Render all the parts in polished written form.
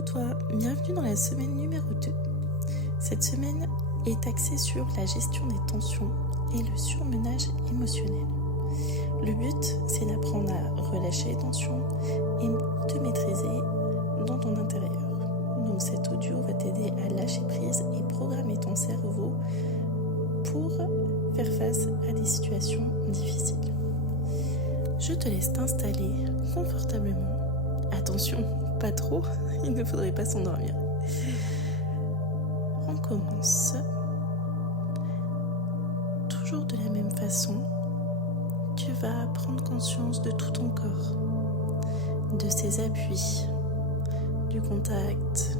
Coucou toi, bienvenue dans la semaine numéro 2. Cette semaine est axée sur la gestion des tensions et le surmenage émotionnel. Le but, c'est d'apprendre à relâcher les tensions et te maîtriser dans ton intérieur. Donc cet audio va t'aider à lâcher prise et programmer ton cerveau pour faire face à des situations difficiles. Je te laisse t'installer confortablement. Attention, pas trop, il ne faudrait pas s'endormir. On commence. Toujours de la même façon, tu vas prendre conscience de tout ton corps, de ses appuis, du contact,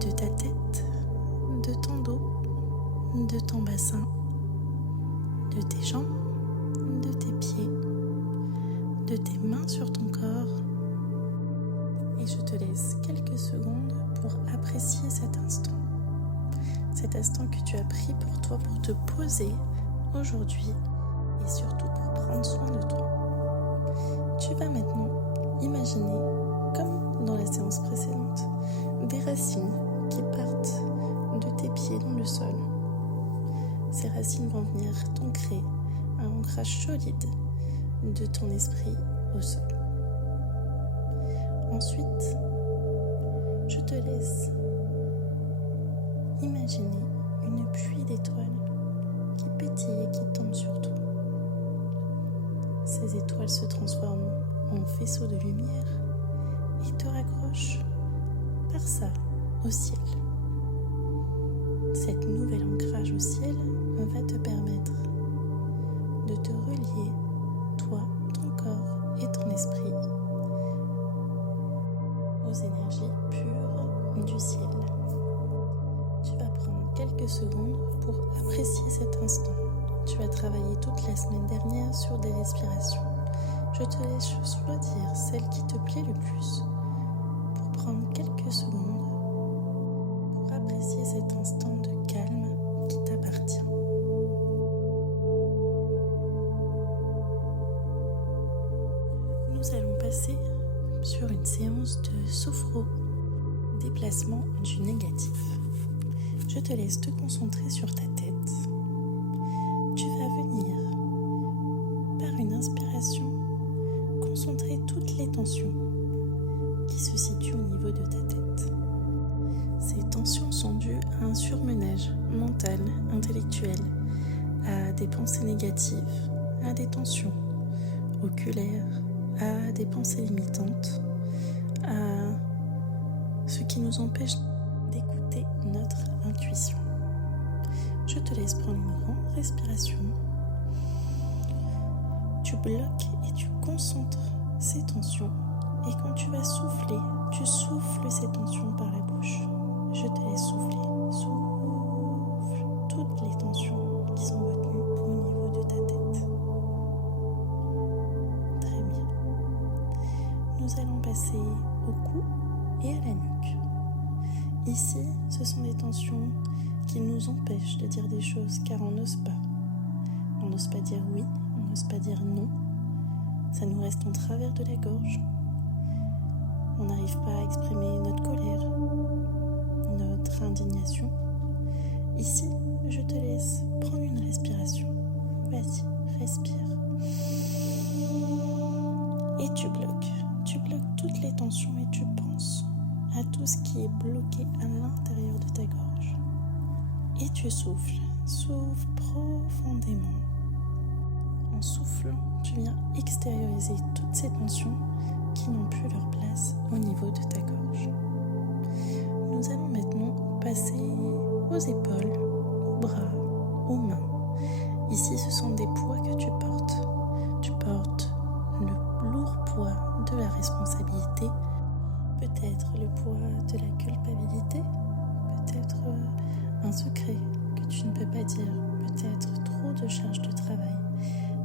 de ta tête, de ton dos, de ton bassin, de tes jambes, de tes pieds, de tes mains sur ton corps. Et je te laisse quelques secondes pour apprécier cet instant. Cet instant que tu as pris pour toi, pour te poser aujourd'hui et surtout pour prendre soin de toi. Tu vas maintenant imaginer, comme dans la séance précédente, des racines qui partent de tes pieds dans le sol. Ces racines vont venir t'ancrer un ancrage solide de ton esprit au sol. Ensuite, je te laisse imaginer une pluie d'étoiles qui pétille et qui tombe sur toi. Ces étoiles se transforment en faisceaux de lumière et te raccrochent par ça au ciel. Cet nouvel ancrage au ciel va te permettre de te relier, toi, ton corps et ton esprit, aux énergies pures du ciel. Tu vas prendre quelques secondes pour apprécier cet instant. Tu as travaillé toute la semaine dernière sur des respirations. Je te laisse choisir celle qui te plaît le plus pour prendre quelques secondes pour apprécier cet instant de calme qui t'appartient. Nous allons passer sur une séance de sophro-déplacement du négatif. Je te laisse te concentrer sur ta tête. Tu vas venir, par une inspiration, concentrer toutes les tensions qui se situent au niveau de ta tête. Ces tensions sont dues à un surmenage mental, intellectuel, à des pensées négatives, à des tensions oculaires, à des pensées limitantes, à ce qui nous empêche d'écouter notre intuition. Je te laisse prendre une grande respiration. Tu bloques et tu concentres ces tensions. Et quand tu vas souffler, tu souffles ces tensions par la bouche. Je te laisse souffler. Souffle toutes les tensions qui sont retenues au niveau de ta tête. Très bien. Nous allons passer au cou et à la nuque. Ici, ce sont des tensions qui nous empêchent de dire des choses car on n'ose pas. On n'ose pas dire oui, on n'ose pas dire non. Ça nous reste en travers de la gorge. On n'arrive pas à exprimer notre colère, notre indignation. Ici, je te laisse prendre une respiration. Vas-y, respire. Et tu bloques. Tu bloques toutes les tensions et tu penses à tout ce qui est bloqué à l'intérieur de ta gorge. Et tu souffles. Souffle profondément. En soufflant, tu viens extérioriser toutes ces tensions qui n'ont plus leur place au niveau de ta gorge. Nous allons maintenant passer aux épaules, aux bras, aux mains. Ici, ce sont des poids que tu portes. Tu portes le lourd poids de la responsabilité, peut-être le poids de la culpabilité, peut-être un secret que tu ne peux pas dire, peut-être trop de charges de travail.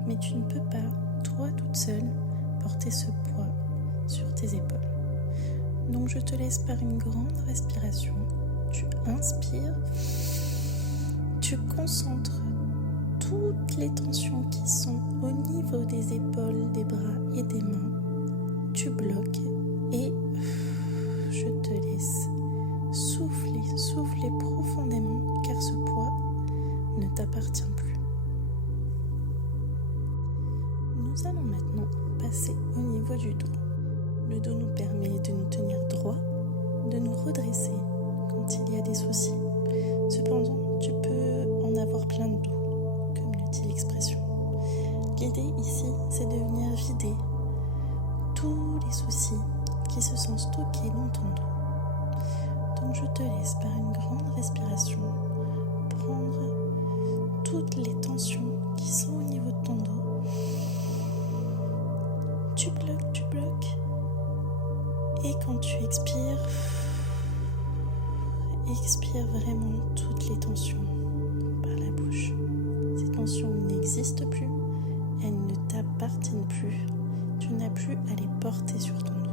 Mais tu ne peux pas, toi toute seule, porter ce poids sur tes épaules. Donc je te laisse par une grande respiration. Tu inspires, tu concentres toutes les tensions qui sont au niveau des épaules, des bras et des mains. Tu bloques et je te des soucis. Cependant, tu peux en avoir plein de dos, comme le dit l'expression. L'idée ici, c'est de venir vider tous les soucis qui se sont stockés dans ton dos. Donc je te laisse par une grande respiration prendre toutes les tensions qui sont au niveau de ton dos. Tu bloques. Et quand tu expires, expire vraiment toutes les tensions par la bouche. Ces tensions n'existent plus, elles ne t'appartiennent plus. Tu n'as plus à les porter sur ton dos.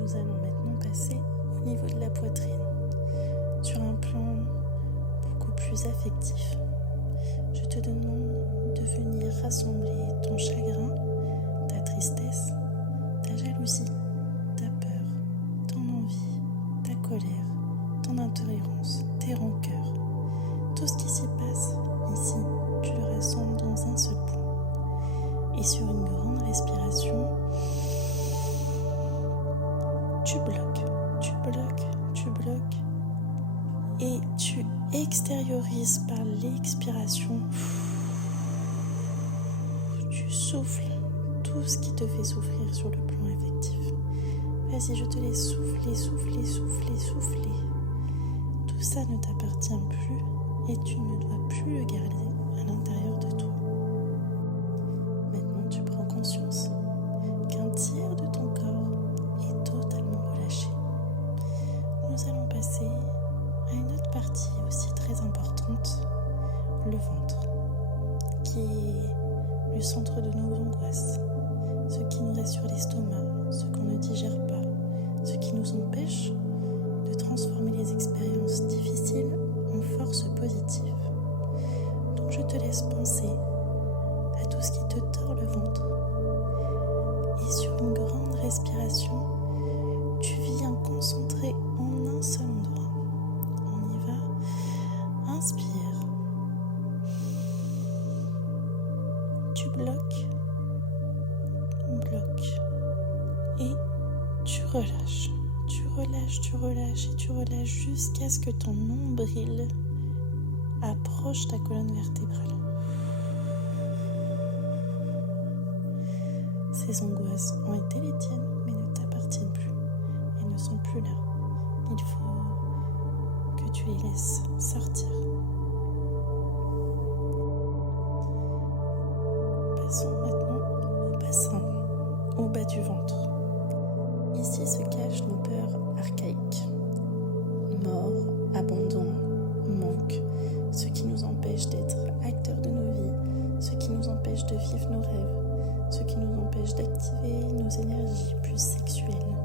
Nous allons maintenant passer au niveau de la poitrine, sur un plan beaucoup plus affectif. Je te demande de venir rassembler ton chagrin, ta tristesse, ta jalousie, ta peur, ton envie, ta colère, ton intolérance, tes rancœurs. Tout ce qui s'y passe ici, tu le rassembles dans un seul point. Et sur une grande respiration, tu bloques. Et tu extériorises par l'expiration. Tu souffles tout ce qui te fait souffrir sur le plan affectif. Vas-y, je te laisse souffler. Tout ça ne t'appartient plus et tu ne dois plus le garder à l'intérieur de toi. Maintenant, tu prends conscience qu'un tiers de ton corps est totalement relâché. Nous allons passer à une autre partie aussi très importante, le ventre, qui est le centre de nos angoisses, ce qui nous reste sur l'estomac, ce qu'on ne digère pas, ce qui nous empêche de transformer les expériences difficiles en force positive. Donc je te laisse penser à tout ce qui te tord le ventre et sur une grande respiration, tu viens concentrer en un seul endroit. On y va. Inspire. Tu bloques. Et tu relâches. Tu relâches jusqu'à ce que ton nombril approche ta colonne vertébrale. Ces angoisses ont été les tiennes, mais ne t'appartiennent plus. Elles ne sont plus là. Il faut que tu les laisses sortir. Passons maintenant au bassin, au bas du ventre. Ici se cachent nos peurs archaïques. Mort, abandon, manque, ce qui nous empêche d'être acteurs de nos vies, ce qui nous empêche de vivre nos rêves, ce qui nous empêche d'activer nos énergies plus sexuelles.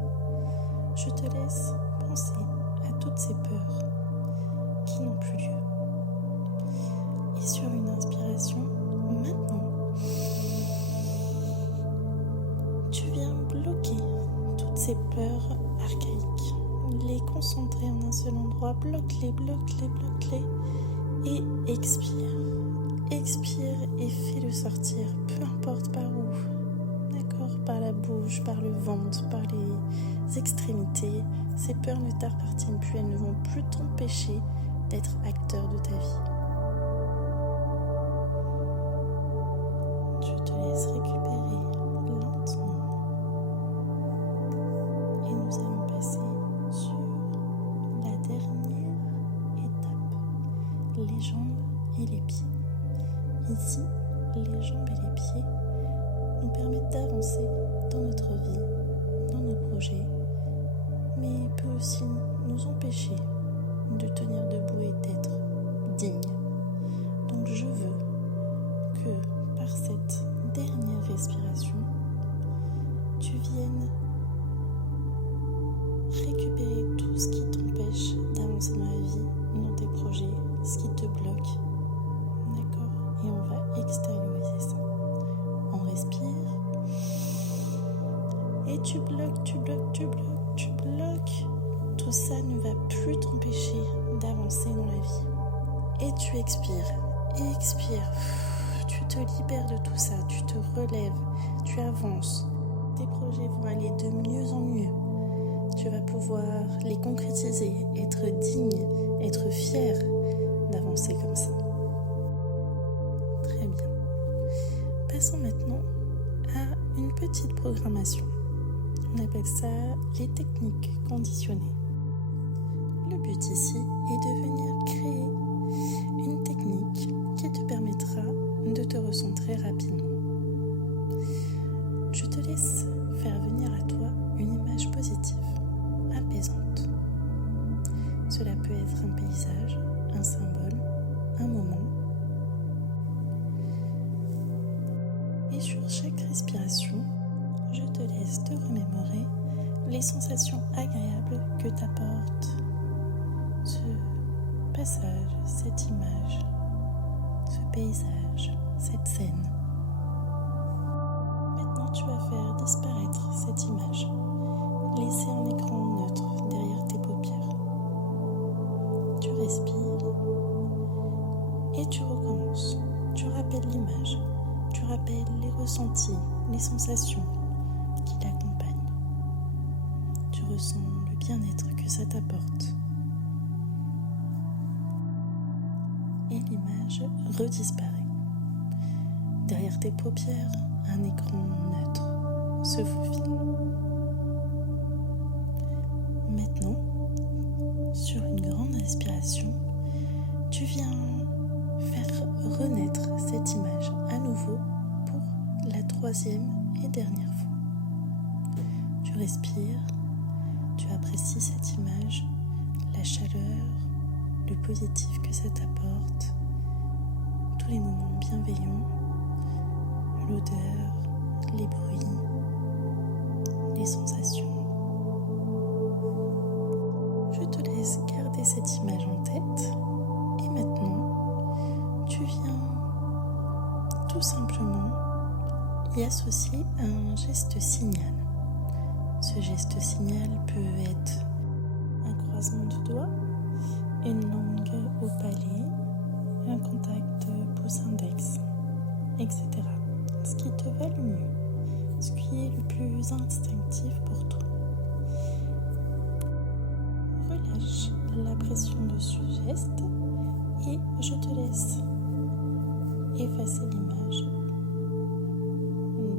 Je te laisse penser à toutes ces peurs qui n'ont plus lieu. Et sur une inspiration, maintenant, tu viens bloquer toutes ces peurs archaïques, les concentrer en un seul endroit, bloque-les et expire. Expire et fais-le sortir, peu importe par où. D'accord, par la bouche, par le ventre, par les extrémités. Ces peurs ne t'appartiennent plus, elles ne vont plus t'empêcher d'être acteur de ta vie. Je te laisse récupérer lentement. Et nous allons passer sur la dernière étape, les jambes et les pieds. Ici, les jambes et les pieds nous permettent d'avancer dans notre vie, dans nos projets, mais peut aussi nous empêcher de tenir debout et d'être digne. Donc je veux que par cette dernière respiration, tu viennes récupérer tout ce qui t'empêche d'avancer dans la vie, dans tes projets, ce qui te bloque. D'accord ? Et on va extérioriser ça. On respire. Et tu bloques. Tout ça ne va plus t'empêcher d'avancer dans la vie. Et tu expires. Tu te libères de tout ça. Tu te relèves. Tu avances. Tes projets vont aller de mieux en mieux. Tu vas pouvoir les concrétiser, être digne, être fier d'avancer comme ça. Très bien. Passons maintenant à une petite programmation. On appelle ça les techniques conditionnées. Le but ici est de venir créer une technique qui te permettra de te recentrer rapidement. Je te laisse faire venir à toi une image positive, apaisante. Cela peut être un paysage, un symbole, un moment. Et sur chaque respiration, je te laisse te remémorer les sensations agréables que t'apporte ce passage, cette image, ce paysage, cette scène. Maintenant, tu vas faire disparaître cette image. Laisser un écran neutre derrière tes paupières. Tu respires et tu recommences. Tu rappelles l'image. Tu rappelles les ressentis, les sensations qui l'accompagnent. Tu ressens le bien-être que ça t'apporte. Et l'image redisparaît. Derrière tes paupières, un écran neutre se faufile. Maintenant, sur une grande inspiration, tu viens faire renaître cette image à nouveau pour la 3e et dernière fois. Tu respires, tu apprécies cette image, la chaleur, le positif que ça t'apporte, tous les moments bienveillants, l'odeur, les bruits, les sensations. Je te laisse garder cette image en tête et maintenant, tu viens tout simplement y associer un geste signal. Ce geste signal peut être un croisement de doigts, une langue au palais, un contact pouce-index, etc. Ce qui te va le mieux, ce qui est le plus instinctif pour toi. Relâche la pression de ce geste et je te laisse effacer l'image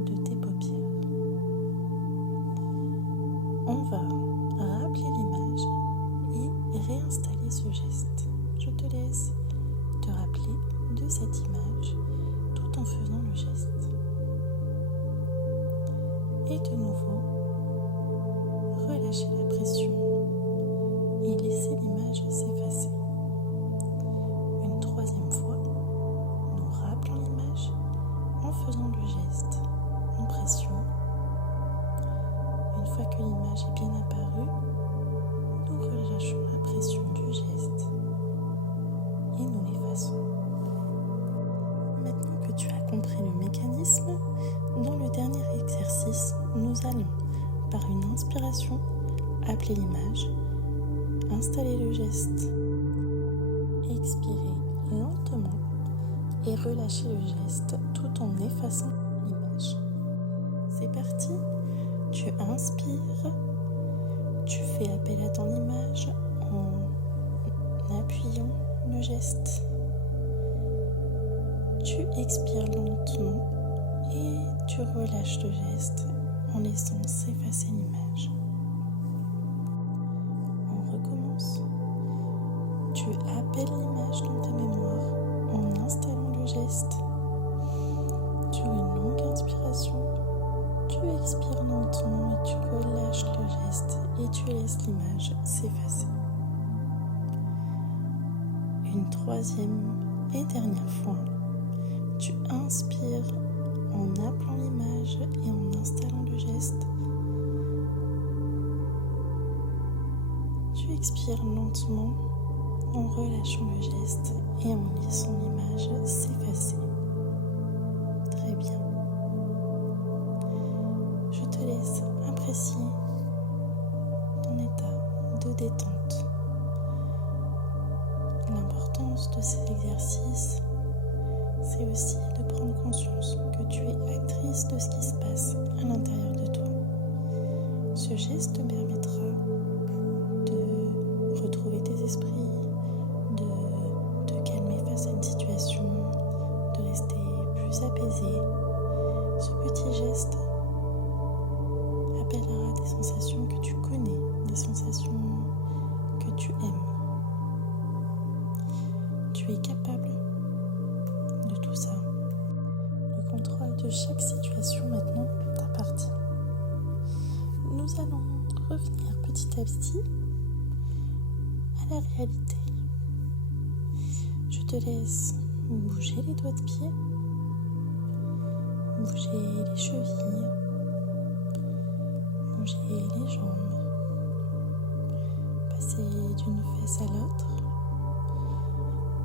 de tes paupières. On va rappeler l'image et réinstaller ce geste. Je te laisse te rappeler de cette image tout en faisant le geste. Et de nouveau, relâcher la pression et laisser l'image s'effacer. Une 3e fois, nous rappelons l'image en faisant le geste en pression. Une fois que l'image est bien apparue, nous relâchons la pression du geste et nous l'effaçons. Maintenant que tu as compris le mécanisme, dans le dernier exercice, nous allons, par une inspiration, appeler l'image, installer le geste, expirer lentement et relâcher le geste tout en effaçant l'image. C'est parti, tu inspires, tu fais appel à ton image en appuyant le geste. Tu expires lentement et tu relâches le geste en laissant s'effacer l'image. On recommence. Tu appelles l'image dans ta mémoire en installant le geste. Sur une longue inspiration, tu expires lentement et tu relâches le geste et tu laisses l'image s'effacer. Une 3e et dernière fois, tu inspires en appelant l'image et en installant le geste. Tu expires lentement en relâchant le geste et en laissant l'image s'effacer. Très bien. Je te laisse apprécier ton état de détente. L'importance de ces exercices, c'est aussi de prendre conscience que tu es actrice de ce qui se passe à l'intérieur de toi. Ce geste te permettra petit à petit à la réalité. Je te laisse bouger les doigts de pied, bouger les chevilles, bouger les jambes, passer d'une fesse à l'autre,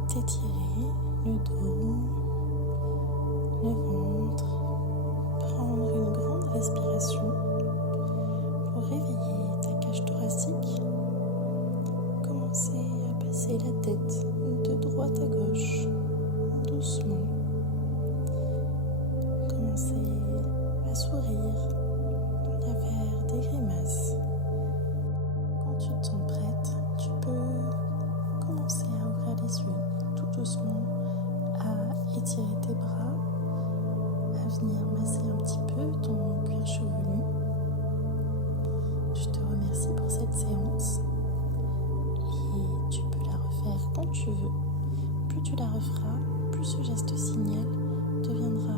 t'étirer le dos, le ventre, prendre une grande respiration pour réveiller ta cage thoracique, commencer à passer la tête de droite à gauche, doucement, commencer à sourire à faire des grimaces. Quand tu te sens prête, tu peux commencer à ouvrir les yeux tout doucement, à étirer tes bras, à venir masser un petit peu ton cuir chevelu. Je te remercie pour cette séance et tu peux la refaire quand tu veux. Plus tu la referas, plus ce geste signal deviendra